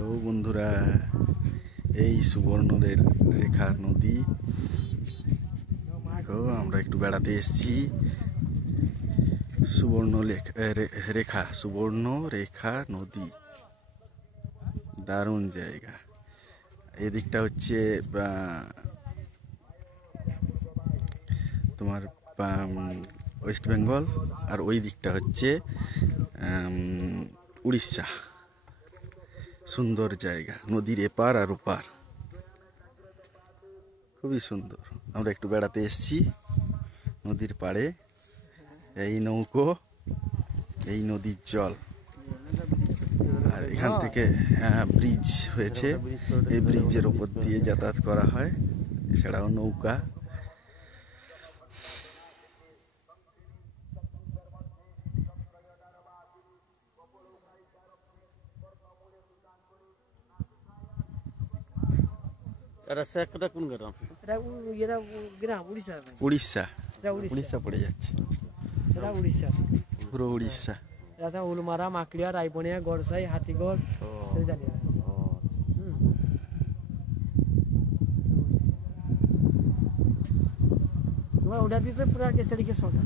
Hello বন্ধুরা, এই সুবর্ণ রেখা নদী। দেখো আমরা একটু বেড়াতে এসেছি। সুবর্ণ রেখা নদী, দারুণ জায়গা। এদিকটা হচ্ছে তোমার ওয়েস্ট বেঙ্গল, আর ওই দিকটা হচ্ছে উড়িষ্যা। সুন্দর জায়গা, নদীর এপার আর ওপার, খুবই সুন্দর। আমরা একটু বেড়াতে এসেছি নদীর পাড়ে। এই নৌকো, এই নদীর জল, আর এখান থেকে ব্রিজ হয়েছে। এই ব্রিজের ওপর দিয়ে যাতায়াত করা হয়, এছাড়াও নৌকা। উড়িষ্যা, উড়িষ্যা পড়ে যাচ্ছে, পুরো উড়িষ্যা। উলমারা, মাকড়িয়া, রায়বনিয়া, গড়সাই, হাতিগড়, ওটা দিতে পুরা কেসারিকে সংখ্যা।